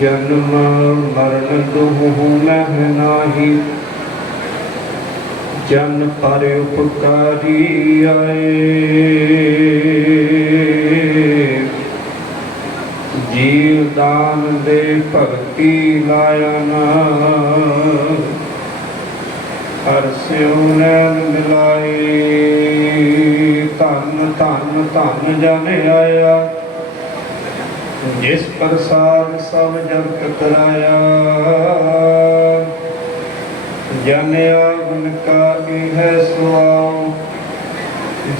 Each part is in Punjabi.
ਜਨਮ ਮਰਨ ਦੁਹੁ ਮਹਿ ਨਾਹੀ? ਜਨ ਪਰ ਉਪਕਾਰੀ ਆਏ। ਜੀਵ ਦਾਨ ਦੇ ਭਗਤੀ ਲਾਇਆ ਨਾ। ਹਰ ਸਿਉ ਨੈਣ ਮਿਲਾਏ। ਧੰਨ ਧੰਨ ਧੰਨ ਜਨ ਆਇਆ। ਜਿਸ ਪ੍ਰਸਾਦ ਸਭ ਜਗਤ ਕਰਾਇਆ ਜਨਿਆ ਆਗਨ ਕਾ ਇਹ ਸੁਆਉ,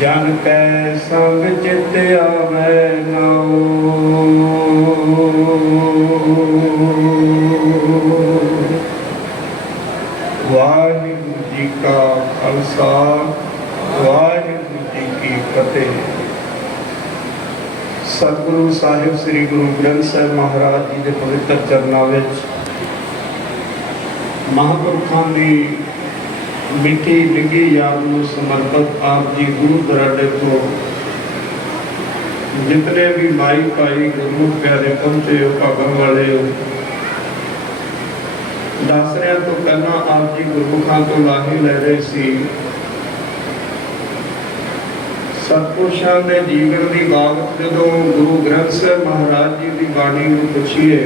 ਜਨ ਕੈ ਸੰਗ ਚਿਤ ਆਵੈ ਨਾਉ। ਵਾਹਿਗੁਰੂ ਜੀ ਕਾ ਖਾਲਸਾ, ਵਾਹਿਗੁਰੂ ਜੀ ਕੀ ਫਤਿਹ। ਸਤਿਗੁਰੂ ਸਾਹਿਬ, ਸ੍ਰੀ ਗੁਰੂ ਗ੍ਰੰਥ ਸਾਹਿਬ ਮਹਾਰਾਜ ਜੀ ਦੇ ਪਵਿੱਤਰ ਚਰਨਾਂ ਵਿੱਚ ਮਹਾਂਪੁਰਖਾਂ ਦੀ ਮਿੱਠੀ ਨਿੱਘੀ ਯਾਦ ਨੂੰ ਸਮਰਪਿਤ ਆਪ ਜੀ ਗੁਰੂ ਦਰਾਡੇ ਤੋਂ ਜਿਤਨੇ ਵੀ ਮਾਈ ਭਾਈ ਗੁਰੂ ਪਿਆਰੇ ਪਹੁੰਚੇ ਹੋ ਵਾਲੇ ਹੋ ਤੋਂ ਪਹਿਲਾਂ ਆਪ ਜੀ ਗੁਰਮੁਖਾਂ ਤੋਂ ਲਾਹੇ ਲੈ ਰਹੇ ਸੀ। ਸਤਪੁਰਸ਼ਾਂ ਦੇ ਜੀਵਨ ਦੀ ਬਾਬਤ ਜਦੋਂ ਗੁਰੂ ਗ੍ਰੰਥ ਸਾਹਿਬ ਮਹਾਰਾਜ ਜੀ ਦੀ ਬਾਣੀ ਨੂੰ ਪੁੱਛੀਏ,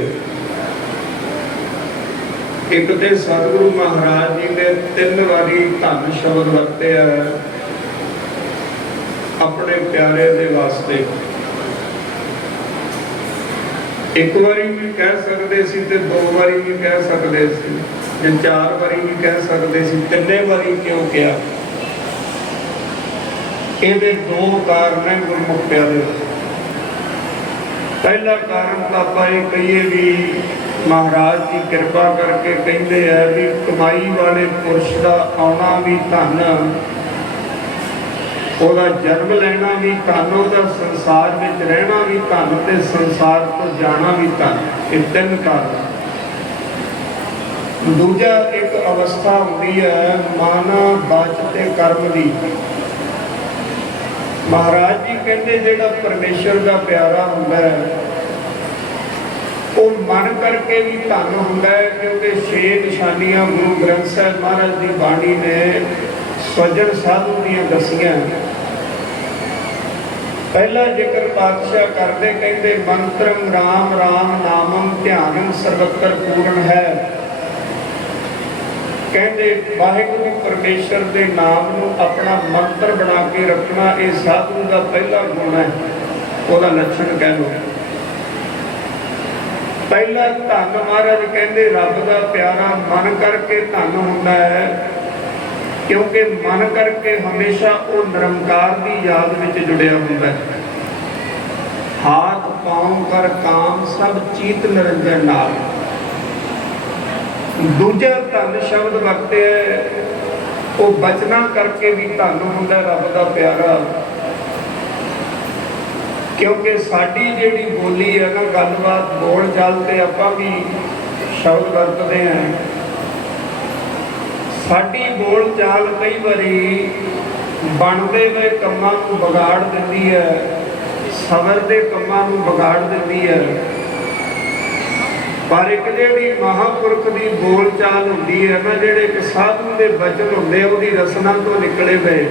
ਇੱਕ ਤੇ ਸਤਿਗੁਰੂ ਮਹਾਰਾਜ ਜੀ ਨੇ ਤਿੰਨ ਵਾਰੀ ਧੰਨ ਸ਼ਬਦ ਵਰਤਿਆ ਆਪਣੇ ਪਿਆਰੇ ਦੇ ਵਾਸਤੇ। ਇੱਕ ਵਾਰੀ ਵੀ ਕਹਿ ਸਕਦੇ ਸੀ ਤੇ ਦੋ ਵਾਰੀ ਵੀ ਕਹਿ ਸਕਦੇ ਸੀ, ਜੇ ਚਾਰ ਵਾਰੀ ਵੀ ਕਹਿ ਸਕਦੇ ਸੀ, ਤਿੰਨੇ ਵਾਰੀ ਕਿਉਂ ਕਿਹਾ? ਇਹਦੇ ਦੋ ਕਾਰਨ ਹੈ ਗੁਰਮੁਖ ਪਿਆਰੇ ਪਹਿਲਾ ਕਾਰਨ ਤਾਂ ਆਪਾਂ ਇਹ ਕਹੀਏ ਵੀ ਮਹਾਰਾਜ ਦੀ ਕਿਰਪਾ ਕਰਕੇ ਕਹਿੰਦੇ ਆ ਵੀ ਕਮਾਈ ਵਾਲੇ ਪੁਰਸ਼ ਦਾ ਆਉਣਾ ਵੀ ਧਨ, ਉਹਦਾ ਜਨਮ ਲੈਣਾ ਵੀ ਧਨ, ਉਹਦਾ ਸੰਸਾਰ ਵਿੱਚ ਰਹਿਣਾ ਵੀ ਧਨ ਤੇ ਸੰਸਾਰ ਤੋਂ ਜਾਣਾ ਵੀ ਧਨ। ਇਹ ਤਿੰਨ ਕਾਰਨ। ਦੂਜਾ ਇੱਕ ਅਵਸਥਾ ਹੁੰਦੀ ਹੈ ਮਾਨਾ ਬਾਚ ਤੇ ਕਰਮ ਦੀ। ਮਹਾਰਾਜ ਜੀ ਕਹਿੰਦੇ ਜਿਹੜਾ ਪਰਮੇਸ਼ਰ ਦਾ ਪਿਆਰਾ ਹੁੰਦਾ ਹੈ, ਉਹ ਮਨ ਕਰਕੇ ਵੀ ਧਨ ਹੁੰਦਾ ਹੈ ਕਿਉਂਕਿ ਛੇ ਨਿਸ਼ਾਨੀਆਂ ਗੁਰੂ ਗ੍ਰੰਥ ਸਾਹਿਬ ਮਹਾਰਾਜ ਦੀ ਬਾਣੀ ਨੇ ਸਵਜਨ ਸਾਧੂ ਦੀਆਂ ਦਸੀਆਂ। ਪਹਿਲਾ ਜ਼ਿਕਰ ਪਾਤਸ਼ਾਹ ਕਰਦੇ ਕਹਿੰਦੇ ਮੰਤਰਮ ਰਾਮ ਰਾਮ ਨਾਮਮ ਧਿਆਨਮ ਸਰਵਤਰ ਪੂਰਨ ਹੈ। ਕਹਿੰਦੇ ਵਾਹਿਗੁਰੂ ਪਰਮੇਸ਼ਰ ਦੇ ਨਾਮ ਨੂੰ ਆਪਣਾ ਮੰਤਰ ਬਣਾ ਕੇ ਰੱਖਣਾ, ਇਹ ਸਾਧੂ ਦਾ ਪਹਿਲਾ ਗੁਣ ਹੈ। ਉਹਦਾ ਲੱਛਣ ਕਹਿ ਲਓ। ਪਹਿਲਾ ਧੰਨ ਮਹਾਰਾਜ ਕਹਿੰਦੇ, ਰੱਬ ਦਾ ਪਿਆਰਾ ਮਨ ਕਰਕੇ ਧੰਨ ਹੁੰਦਾ ਹੈ, ਕਿਉਂਕਿ ਮਨ ਕਰਕੇ ਹਮੇਸ਼ਾ ਉਹ ਨਿਰੰਕਾਰ ਦੀ ਯਾਦ ਵਿੱਚ ਜੁੜਿਆ ਹੁੰਦਾ ਹੈ। ਹਾਥ, ਪਾਉ, ਕਰ, ਕਾਮ, ਸਭ ਚੀਤ ਨਿਰੰਜਨ ਨਾਲ। ਦੂਜਾ ਧੰਨ ਸ਼ਬਦ ਵਰਤਿਆ ਉਹ ਬਚਨਾ ਕਰਕੇ ਵੀ ਧੰਨ ਹੁੰਦਾ ਰੱਬ ਦਾ ਪਿਆਰਾ। ਕਿਉਂਕਿ ਸਾਡੀ ਜਿਹੜੀ ਬੋਲੀ ਹੈ ਨਾ, ਗੱਲਬਾਤ ਬੋਲ ਚਾਲ ਤੇ ਆਪਾਂ ਵੀ ਸ਼ਬਦ ਵਰਤਦੇ ਹਾਂ। ਸਾਡੀ ਬੋਲ ਚਾਲ ਕਈ ਵਾਰੀ ਬਣਦੇ ਹੋਏ ਕੰਮਾਂ ਨੂੰ ਵਿਗਾੜ ਦਿੰਦੀ ਹੈ ਸਬਰ ਦੇ ਕੰਮਾਂ ਨੂੰ ਵਿਗਾੜ ਦਿੰਦੀ ਹੈ। ਪਰ ਇੱਕ ਜਿਹੜੀ ਮਹਾਪੁਰਖ ਦੀ ਬੋਲ ਹੁੰਦੀ ਹੈ ਨਾ, ਜਿਹੜੇ ਇੱਕ ਸਾਧੂ ਦੇ ਬਚਨ ਹੁੰਦੇ ਉਹਦੀ ਰਸਨਾ ਤੋਂ ਨਿਕਲੇ ਹੋਏ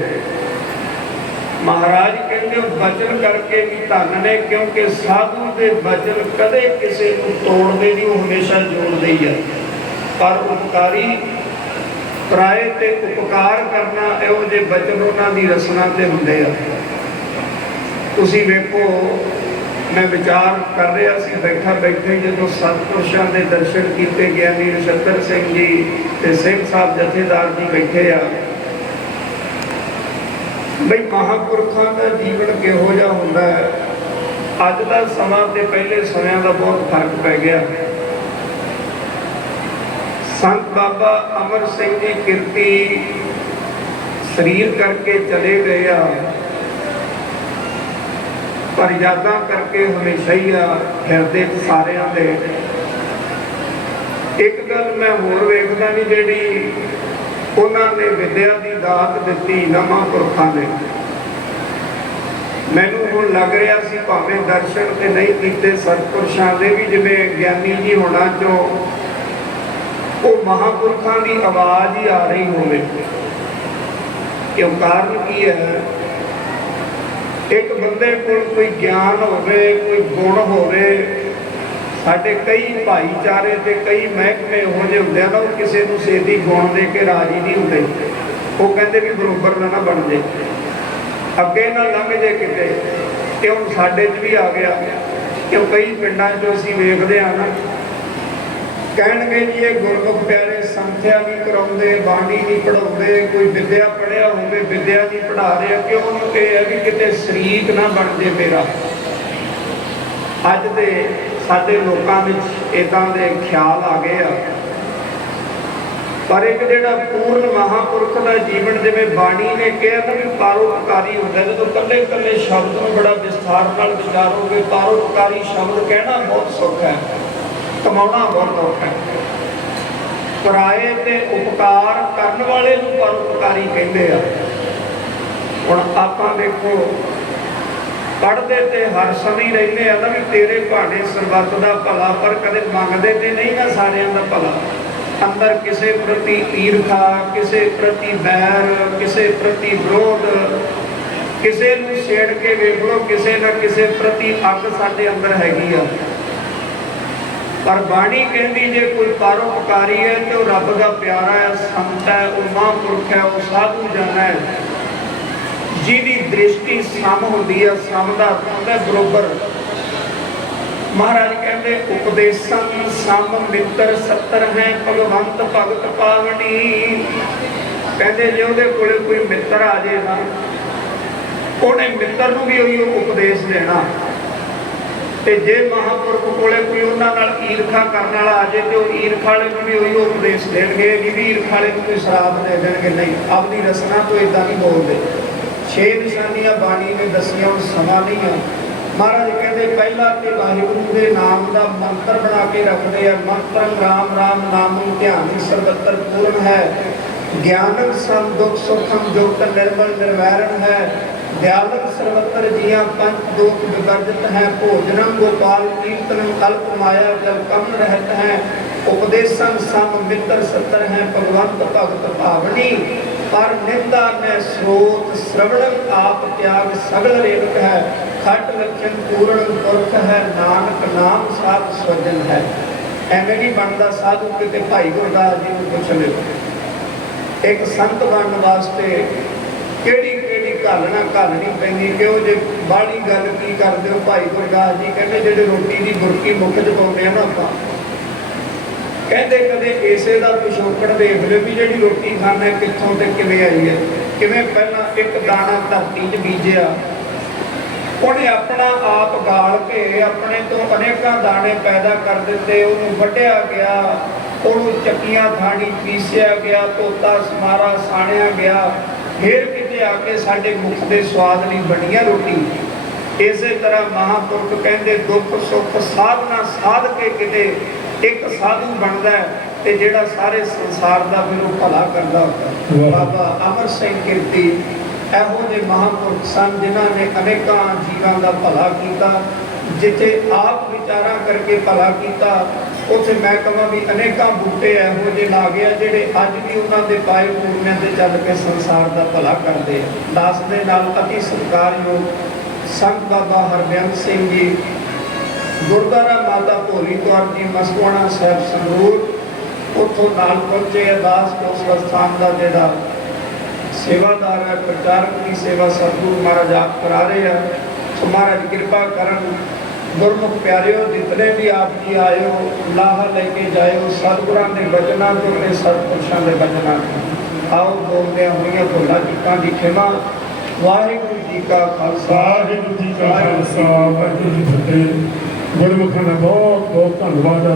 ਮਹਾਰਾਜ ਕਹਿੰਦੇ ਬਚਨ ਕਰਕੇ ਵੀ ਧੰਨ ਨੇ, ਕਿਉਂਕਿ ਸਾਧੂ ਦੇ ਬਚਨ ਕਦੇ ਕਿਸੇ ਨੂੰ ਤੋੜਦੇ ਨਹੀਂ, ਉਹ ਹਮੇਸ਼ਾ ਜੋੜਦੇ ਹੀ ਆ। ਪਰ ਉਪਕਾਰੀ, ਪਰਾਏ ਤੇ ਉਪਕਾਰ ਕਰਨਾ, ਇਹੋ ਜਿਹੇ ਬਚਨ ਉਹਨਾਂ ਦੀ ਰਸਨਾ ਤੇ ਹੁੰਦੇ ਆ। ਤੁਸੀਂ ਵੇਖੋ ਮੈਂ ਵਿਚਾਰ ਕਰ ਰਿਹਾ ਸੀ ਬੈਠਾ ਬੈਠੇ ਜਦੋਂ ਸਤਪੁਰਸ਼ਾਂ ਦੇ ਦਰਸ਼ਨ ਕੀਤੇ ਗਿਆਨੀ ਨਛੱਤਰ ਸਿੰਘ ਜੀ ਤੇ ਸਿੰਘ ਸਾਹਿਬ ਜਥੇਦਾਰ ਜੀ ਬੈਠੇ ਆ। ਬਈ ਮਹਾਪੁਰਖਾਂ ਦਾ ਜੀਵਨ ਕਿਹੋ ਜਿਹਾ ਹੁੰਦਾ ਹੈ? ਅੱਜ ਦਾ ਸਮਾਂ ਤੇ ਪਹਿਲੇ ਸਮਿਆਂ ਦਾ ਬਹੁਤ ਫ਼ਰਕ ਪੈ ਗਿਆ। ਸੰਤ ਬਾਬਾ ਅਮਰ ਸਿੰਘ ਜੀ ਕਿਰਤੀ ਸਰੀਰ ਕਰਕੇ ਚਲੇ ਗਏ ਆ। ਪਰ ਯਾਦਾਂ ਕਰਕੇ ਹਮੇਸ਼ਾ ਹੀ ਆ ਹਿਰਦੇ ਸਾਰਿਆਂ ਦੇ। ਇੱਕ ਗੱਲ ਮੈਂ ਹੋਰ ਵੇਖਦਾ ਨਹੀਂ ਜਿਹੜੀ ਉਹਨਾਂ ਨੇ ਵਿਦਿਆ ਦੀ ਦਾਤ ਦਿੱਤੀ ਨਵਾਂ ਪੁਰਖਾਂ ਨੇ। ਮੈਨੂੰ ਹੁਣ ਲੱਗ ਰਿਹਾ ਸੀ ਭਾਵੇਂ ਦਰਸ਼ਨ ਤੇ ਨਹੀਂ ਕੀਤੇ ਸਤਪੁਰਸ਼ਾਂ ਦੇ ਵੀ, ਜਿਵੇਂ ਗਿਆਨੀ ਜੀ ਹੋਣਾ ਚੋਂ ਉਹ ਮਹਾਪੁਰਖਾਂ ਦੀ ਆਵਾਜ਼ ਹੀ ਆ ਰਹੀ ਹੋਵੇ। ਕਿਉਂ ਕਾਰਨ ਕੀ ਹੈ? ਇੱਕ ਬੰਦੇ ਕੋਲ ਕੋਈ ਗਿਆਨ ਹੋਵੇ, ਕੋਈ ਗੁਣ ਹੋਵੇ, ਸਾਡੇ ਕਈ ਭਾਈਚਾਰੇ ਤੇ ਕਈ ਮਹਿਕਮੇ ਇਹੋ ਜਿਹੇ ਹੁੰਦੇ ਆ ਨਾ, ਉਹ ਕਿਸੇ ਨੂੰ ਸੇਦੀ ਗੁਣ ਦੇ ਕੇ ਰਾਜੀ ਨਹੀਂ ਹੁੰਦੇ। ਉਹ ਕਹਿੰਦੇ ਵੀ ਬਰੋਬਰ ਦਾ ਨਾ ਬਣ ਜੇ। ਅੱਗੇ ਨਾ ਲੰਘ ਜੇ ਕਿਤੇ। ਤੇ ਹੁਣ ਸਾਡੇ 'ਚ ਵੀ ਆ ਗਿਆ। ਕਿਉਂ ਕਈ ਪਿੰਡਾਂ 'ਚ ਅਸੀਂ ਵੇਖਦੇ ਆ ਨਾ, ਕਹਿਣਗੇ ਜੀ ਇਹ ਗੁਰਮੁਖ ਪਿਆਰੇ ਸੰਥਿਆ ਨਹੀਂ ਕਰਾਉਂਦੇ, ਬਾਣੀ ਨਹੀਂ ਪੜਾਉਂਦੇ ਕੋਈ ਵਿਦਿਆ ਪੜਿਆ ਹੋਵੇ, ਵਿਦਿਆ ਨਹੀਂ ਪੜਾ ਰਿਹਾ ਕਿ ਉਹਨੂੰ ਇਹ ਹੈ ਵੀ ਕਿਤੇ ਸ਼ਰੀਕ ਨਾ ਬਣ ਜੇ ਮੇਰਾ। ਅੱਜ ਦੇ ਸਾਡੇ ਲੋਕਾਂ ਵਿੱਚ ਇਦਾਂ ਦੇ ਖਿਆਲ ਆ ਗਏ ਆ। ਪਰ ਇੱਕ ਜਿਹੜਾ ਪੂਰਨ ਮਹਾਪੁਰਖ ਦਾ ਜੀਵਨ, ਜਿਵੇਂ ਬਾਣੀ ਨੇ ਕਿਹਾ ਨਾ ਵੀ ਪਰਉਪਕਾਰੀ ਹੁੰਦਾ, ਜਦੋਂ ਕੱਲੇ ਕੱਲੇ ਸ਼ਬਦ ਨੂੰ ਬੜਾ ਵਿਸਥਾਰ ਨਾਲ ਵਿਚਾਰੋਗੇ, ਪਰਉਪਕਾਰੀ ਸ਼ਬਦ ਕਹਿਣਾ ਬਹੁਤ ਸੌਖਾ ਹੈ, ਕਮਾਉਣਾ ਬਹੁਤ ਔਖਾ ਹੈ। ਪਰਾਏ ਤੇ ਉਪਕਾਰ ਕਰਨ ਵਾਲੇ ਨੂੰ ਪਰਉਪਕਾਰੀ ਕਹਿੰਦੇ ਆ। ਹੁਣ ਆਪਾਂ ਦੇਖੋ, ਪੜ੍ਹਦੇ ਤੇ ਹਰ ਸਮੇਂ ਰਹਿੰਦੇ ਆ ਨਾ ਵੀ ਤੇਰੇ ਭਾਣੇ ਸਰਬੱਤ ਦਾ ਭਲਾ, ਪਰ ਕਦੇ ਮੰਗਦੇ ਤੇ ਨਹੀਂ ਆ ਸਾਰਿਆਂ ਦਾ ਭਲਾ। ਅੰਦਰ ਕਿਸੇ ਪ੍ਰਤੀ ਈਰਖਾ, ਕਿਸੇ ਪ੍ਰਤੀ ਬੈਰ, ਕਿਸੇ ਪ੍ਰਤੀ ਵਿਰੋਧ, ਕਿਸੇ ਨੂੰ ਛੇੜ ਕੇ ਵੇਖ ਲਓ, ਕਿਸੇ ਨਾ ਕਿਸੇ ਪ੍ਰਤੀ ਅੱਗ ਸਾਡੇ ਅੰਦਰ ਹੈਗੀ ਆ। ਪਰ ਬਾਣੀ ਕਹਿੰਦੀ ਜੇ ਕੋਈ ਪਰਉਪਕਾਰੀ ਹੈ ਤੇ ਉਹ ਰੱਬ ਦਾ ਪਿਆਰਾ ਹੈ, ਸੰਤ ਹੈ, ਉਹ ਮਹਾਂਪੁਰਖ ਹੈ, ਉਹ ਸਾਧੂ ਜਨ ਹੈ। ਜਿਹਦੀ ਦ੍ਰਿਸ਼ਟੀ ਸਮ ਹੁੰਦੀ ਹੈ, ਸਮ ਦਾ ਹੁੰਦਾ ਬਰੋਬਰ। ਮਹਾਰਾਜ ਕਹਿੰਦੇ, ਉਪਦੇਸ਼ਾਂ ਸਮ ਮਿੱਤਰ ਸੱਤਰ ਹੈ, ਭਗਵੰਤ ਭਗਤ ਪਾਵਣੀ ਕਹਿੰਦੇ, ਜੇ ਉਹਦੇ ਕੋਲੇ ਕੋਈ ਮਿੱਤਰ ਆ ਜੇ ਨਾ ਉਹਨੇ ਮਿੱਤਰ ਨੂੰ ਵੀ ਉਹੀ ਉਪਦੇਸ਼ ਦੇਣਾ। ਤੇ ਜੇ ਮਹਾਪੁਰਖ ਕੋਲੇ ਕੋਈ ਉਹਨਾਂ ਨਾਲ ਈਰਖਾ ਕਰਨ ਵਾਲਾ ਆ ਜੇ ਤੇ ਉਹ ਈਰਖਾ ਵਾਲੇ ਨੂੰ ਵੀ ਉਹੀ ਉਪਦੇਸ਼ ਦੇਣਗੇ ਇਹ ਵੀ ਈਰਖਾ ਵਾਲੇ ਨੂੰ ਕੋਈ ਸ਼ਰਾਬ ਦੇ ਦੇਣਗੇ। ਨਹੀਂ, ਆਪਦੀ ਰਸਨਾ ਤੋਂ ਇਦਾਂ ਨਹੀਂ ਬੋਲਦੇ। ਛੇ ਨਿਸ਼ਾਨੀਆਂ ਬਾਣੀ ਨੇ ਦੱਸੀਆਂ ਉਹ ਸਮਾਂ ਨਹੀਂ ਆ। ਮਹਾਰਾਜ ਕਹਿੰਦੇ, ਪਹਿਲਾ ਤੇ ਵਾਹਿਗੁਰੂ ਦੇ ਨਾਮ ਦਾ ਮੰਤਰ ਬਣਾ ਕੇ ਰੱਖਦੇ ਆ। ਮੰਤਰ ਰਾਮ ਰਾਮ ਨਾਮ ਨੂੰ ਧਿਆਨ ਸਰਬੱਤਰ ਪੂਰਨ ਹੈ। ਗਿਆਨਕ ਸੰ ਦੁਖ ਸੁਖੰ ਜੋਤ ਨਿਰਮਲ ਨਿਰਵੈਰਣ ਹੈ। ਦਿਆਲਕ ਸਰਵਤਰ ਜੀਆਂ ਪੰਜ ਦੋਖ ਵਿਵਰਜਿਤ ਹੈ, ਭੋਜਨੰ, ਗੋਪਾਲ, ਕੀਰਤਨੰ, ਕਲਪ, ਮਾਇਆ, ਜਲ ਕਮ ਰਹਿਤ ਹੈ, ਉਪਦੇਸੰ ਸਮ ਮਿੱਤਰ ਸੱਤਰ ਹੈ, ਭਗਵੰਤ ਭਗਤ ਭਾਵਨੀ। ਪਰ ਨਿੰਦਾ ਮੈਂ ਸ੍ਰੋਤ, ਸ਼ਰਵਣ ਆਪ ਤਿਆਗ ਸਗਲ ਰੇਵਕ ਹੈ, ਖਟ ਲਖਨ ਪੂਰਨ ਪੁਰਖ ਹੈ, ਨਾਨਕ ਨਾਮ ਸਾਧ ਸਵਜਨ ਹੈ। ਐਵੇਂ ਨਹੀਂ ਬਣਦਾ ਸਾਧੂ ਕਿਤੇ ਭਾਈ ਗੁਰਦਾਸ ਜੀ ਨੂੰ ਪੁੱਛ ਲਿਓ। ਇੱਕ ਸੰਤ ਬਣਨ ਵਾਸਤੇ ਕਿਹੜੀ ਘਾਲਣਾ ਘਾਲਣੀ ਪੈਂਦੀ, ਕਿਉਂ ਜੇ ਬਾਹਲੀ ਗੱਲ ਕੀ ਕਰਦੇ ਹੋ ਭਾਈ ਗੁਰਦਾਸ ਜੀ? ਕਹਿੰਦੇ ਜਿਹੜੇ ਰੋਟੀ ਦੀ ਬੁਰਕੀ ਮੁੱਖ ਚ ਪਾਉਂਦੇ ਆ ਨਾ ਆਪਾਂ। ਕਹਿੰਦੇ ਕਦੇ ਏਸੇ ਦਾ ਪਿਛੋਕੜ ਦੇਖ ਲਿਓ ਵੀ ਜਿਹੜੀ ਰੋਟੀ ਖਾਣਾ ਕਿੱਥੋਂ ਤੇ ਕਿਵੇਂ ਆਈ ਹੈ। ਕਿਵੇਂ ਪਹਿਲਾਂ ਇੱਕ ਦਾਣਾ ਧਰਤੀ 'ਚ ਬੀਜਿਆ। ਉਹਨੇ ਆਪਣਾ ਆਪ ਗਾਲ ਕੇ ਆਪਣੇ ਤੋਂ ਅਨੇਕਾਂ ਦਾਣੇ ਪੈਦਾ ਕਰ ਦਿੱਤੇ, ਉਹਨੂੰ ਵੱਢਿਆ ਗਿਆ, ਉਹਨੂੰ ਚੱਕੀਆਂ ਥਾਣੀ ਪੀਸਿਆ ਗਿਆ, ਤੋਤਾ ਸਮਾਰਾ ਸਾਣਿਆ ਗਿਆ। ਫਿਰ ਕਿਤੇ ਆ ਕੇ ਸਾਡੇ ਮੁਖ ਦੇ ਸਵਾਦ ਲਈ ਬਣੀਆਂ ਰੋਟੀ। ਇਸੇ ਤਰ੍ਹਾਂ ਮਹਾਪੁਰਖ ਕਹਿੰਦੇ ਦੁੱਖ ਸੁੱਖ ਸਾਧਨਾ ਸਾਧ ਕੇ ਕਿਤੇ ਇੱਕ ਸਾਧੂ ਬਣਦਾ ਹੈ ਤੇ ਜਿਹੜਾ ਸਾਰੇ ਸੰਸਾਰ ਦਾ ਫਿਰ ਉਹ ਭਲਾ ਕਰਦਾ ਹੁੰਦਾ। ਬਾਬਾ ਅਮਰ ਸਿੰਘ ਕੀਰਤੀ ਇਹੋ ਜਿਹੇ ਮਹਾਪੁਰਖ ਸਨ ਜਿਨ੍ਹਾਂ ਨੇ ਅਨੇਕਾਂ ਜੀਵਾਂ ਦਾ ਭਲਾ ਕੀਤਾ। ਜਿੱਥੇ ਆਪ ਵਿਚਾਰਾਂ ਕਰਕੇ ਭਲਾ ਕੀਤਾ, ਉੱਥੇ ਮੈਂ ਕਹਾਂ ਵੀ ਅਨੇਕਾਂ ਬੂਟੇ ਇਹੋ ਜਿਹੇ ਲਾ ਆ ਜਿਹੜੇ ਅੱਜ ਵੀ ਉਹਨਾਂ ਦੇ ਪਾਏ ਪੂਰਨਿਆਂ ਤੇ ਚੱਲ ਕੇ ਸੰਸਾਰ ਦਾ ਭਲਾ ਕਰਦੇ ਆ। ਦਾਸ ਦੇ ਨਾਲ ਅਤੀ ਸਤਿਕਾਰਯੋਗ ਸੰਤ ਬਾਬਾ ਹਰਬਿੰਦ ਸਿੰਘ ਜੀ, ਗੁਰਦੁਆਰਾ ਮਾਤਾ ਭੋਲੀ ਕੌਰ ਜੀ ਮਸਤਵਾਣਾ ਸਾਹਿਬ ਸੰਗਰੂਰ, ਉੱਥੋਂ ਨਾਲ ਪਹੁੰਚੇ ਅਰਦਾਸ ਕੌਂਸਲ ਸਥਾਨ ਦਾ ਜਿਹੜਾ ਸੇਵਾਦਾਰ ਹੈ ਪ੍ਰਚਾਰਕ ਦੀ ਸੇਵਾ ਸਤਿਗੁਰੂ ਮਹਾਰਾਜ ਆਪ ਕਰਾ ਰਹੇ ਆ। ਮਹਾਰਾਜ ਕਿਰਪਾ ਕਰਨ ਗੁਰਮੁਖ ਪਿਆਰਿਓ, ਜਿਤਨੇ ਵੀ ਆਪ ਜੀ ਆਇਓ, ਲਾਹਾ ਲੈ ਕੇ ਜਾਇਓ, ਸਤਿਗੁਰਾਂ ਦੇ ਬਚਨਾਂ ਤੋਂ ਤੇ ਸਤਿਪੁਰਸ਼ਾਂ ਦੇ ਬਚਨਾਂ ਤੋਂ। ਆਓ ਬੋਲਦਿਆਂ ਹੋਈਆਂ ਭੁੱਲਾਂ ਚੁੱਕਾਂ ਦੀ ਖਿਮਾ। ਵਾਹਿਗੁਰੂ ਜੀ ਕਾ ਖਾਲਸਾ। ਵਾਹਿਗੁਰੂ ਜੀ ਕਾ ਖਾਲਸਾ। ਵਾਹਿਗੁਰੂ ਜੀ ਕੀ ਫਤਿਹ। ਗੁਰਮੁਖਾਂ ਦਾ ਬਹੁਤ ਬਹੁਤ ਧੰਨਵਾਦ ਆ